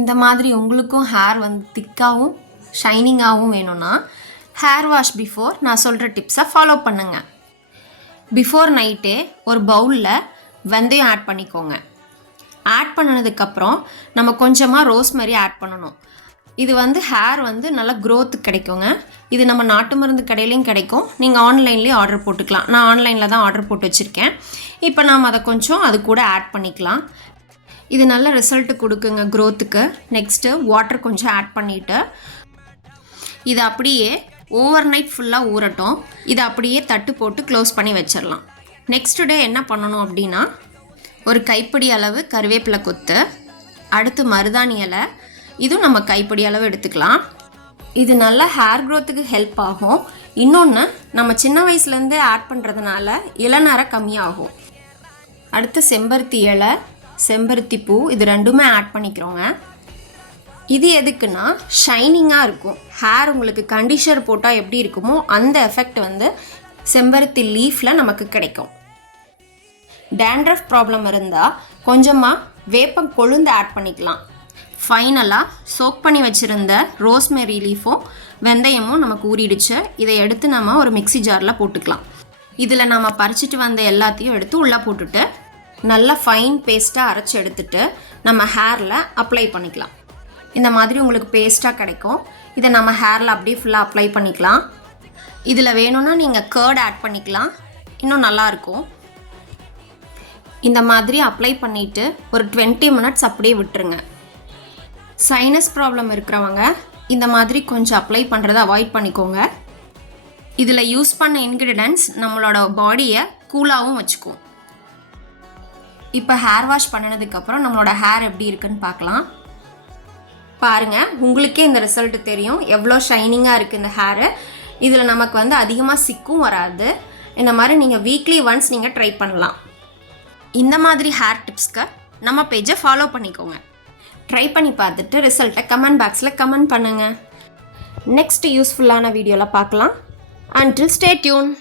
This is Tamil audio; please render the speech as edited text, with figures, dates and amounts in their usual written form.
இந்த மாதிரி உங்களுக்கும் ஹேர் வந்து திக்காகவும் ஷைனிங்காகவும் வேணும்னா ஹேர் வாஷ் பிஃபோர் நான் சொல்கிற டிப்ஸை ஃபாலோ பண்ணுங்கள். பிஃபோர் நைட்டே ஒரு பவுலில் வெந்தயம் ஆட் பண்ணிக்கோங்க. ஆட் பண்ணினதுக்கப்புறம் நம்ம கொஞ்சமாக ரோஸ்மெரி ஆட் பண்ணணும். இது வந்து ஹேர் வந்து நல்லா க்ரோத் கிடைக்குங்க. இது நம்ம நாட்டு மருந்து கடையிலையும் கிடைக்கும், நீங்கள் ஆன்லைன்லேயும் ஆர்டர் போட்டுக்கலாம். நான் ஆன்லைனில் தான் ஆர்டர் போட்டு வச்சுருக்கேன். இப்போ நாம் அதை கொஞ்சம் அது கூட ஆட் பண்ணிக்கலாம். இது நல்ல ரிசல்ட்டு கொடுக்குங்க க்ரோத்துக்கு. நெக்ஸ்ட்டு வாட்டர் கொஞ்சம் ஆட் பண்ணிவிட்டு இது அப்படியே ஓவர் நைட் ஃபுல்லாக ஊறட்டும். இதை அப்படியே தட்டு போட்டு க்ளோஸ் பண்ணி வச்சிடலாம். நெக்ஸ்ட் டே என்ன பண்ணணும் அப்படின்னா, ஒரு கைப்பிடி அளவு கருவேப்பிலை கொத்து, அடுத்து மருதாணி இலை, இதுவும் நம்ம கைப்பிடி அளவு எடுத்துக்கலாம். இது நல்ல ஹேர் க்ரோத்துக்கு ஹெல்ப் ஆகும். இன்னொன்று, நம்ம சின்ன வயசுலேருந்தே ஆட் பண்ணுறதுனால இளநரை கம்மியாகும். அடுத்து செம்பருத்தி இலை, செம்பருத்தி பூ, இது ரெண்டுமே ஆட் பண்ணிக்கிறோங்க. இது எதுக்குன்னா ஷைனிங்காக இருக்கும். ஹேர் உங்களுக்கு கண்டிஷனர் போட்டால் எப்படி இருக்குமோ அந்த எஃபெக்ட் வந்து செம்பருத்தி லீஃபில் நமக்கு கிடைக்கும். டேண்ட்ரஃப் ப்ராப்ளம் இருந்தால் கொஞ்சமாக வேப்பம் கொழுந்து ஆட் பண்ணிக்கலாம். ஃபைனலாக சோக் பண்ணி வச்சுருந்த ரோஸ்மெரி லீஃபும் வெந்தயமும் நமக்கு ஊறிடுச்சு. இதை எடுத்து நம்ம ஒரு மிக்ஸி ஜாரில் போட்டுக்கலாம். இதில் நம்ம பறிச்சிட்டு வந்த எல்லாத்தையும் எடுத்து உள்ளே போட்டுட்டு நல்லா ஃபைன் பேஸ்ட்டாக அரைச்சி எடுத்துட்டு நம்ம ஹேரில் அப்ளை பண்ணிக்கலாம். இந்த மாதிரி உங்களுக்கு பேஸ்ட்டாக கிடைக்கும். இதை நம்ம ஹேரில் அப்படியே ஃபுல்லாக அப்ளை பண்ணிக்கலாம். இதில் வேணும்னா நீங்கள் கர்ட் ஆட் பண்ணிக்கலாம், இன்னும் நல்லாயிருக்கும். இந்த மாதிரி அப்ளை பண்ணிவிட்டு ஒரு 20 மினிட்ஸ் அப்படியே விட்டுருங்க. சைனஸ் ப்ராப்ளம் இருக்கிறவங்க இந்த மாதிரி கொஞ்சம் அப்ளை பண்ணுறதை அவாய்ட் பண்ணிக்கோங்க. இதில் யூஸ் பண்ண இன்க்ரீடியன்ட்ஸ் நம்மளோட பாடியை கூலாகவும் வச்சுக்கும். இப்போ ஹேர் வாஷ் பண்ணினதுக்கப்புறம் நம்மளோட ஹேர் எப்படி இருக்குன்னு பார்க்கலாம். பாருங்கள், உங்களுக்கே இந்த ரிசல்ட் தெரியும் எவ்வளோ ஷைனிங்காக இருக்குது இந்த ஹேரு. இதில் நமக்கு வந்து அதிகமாக சிக்கும் வராது. இந்த மாதிரி நீங்கள் வீக்லி ஒன்ஸ் நீங்கள் ட்ரை பண்ணலாம். இந்த மாதிரி ஹேர் டிப்ஸ்க்கு நம்ம பேஜை ஃபாலோ பண்ணிக்கோங்க. ட்ரை பண்ணி பார்த்துட்டு ரிசல்ட்டை கமெண்ட் பாக்ஸில் கமெண்ட் பண்ணுங்கள். நெக்ஸ்ட் யூஸ்ஃபுல்லான வீடியோவில் பார்க்கலாம். Until stay tuned.